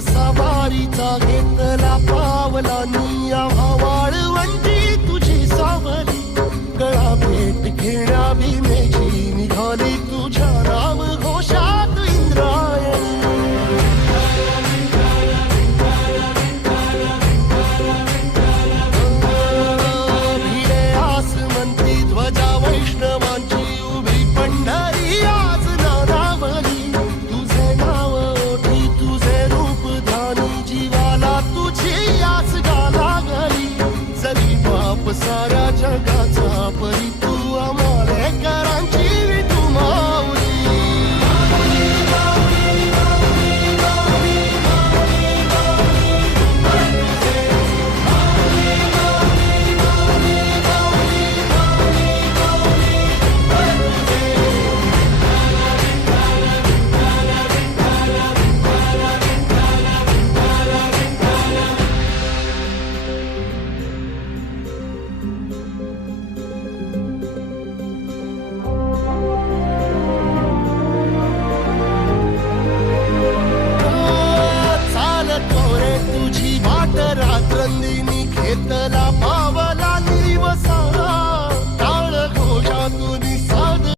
सवारीचा घेत నందిని కేతలా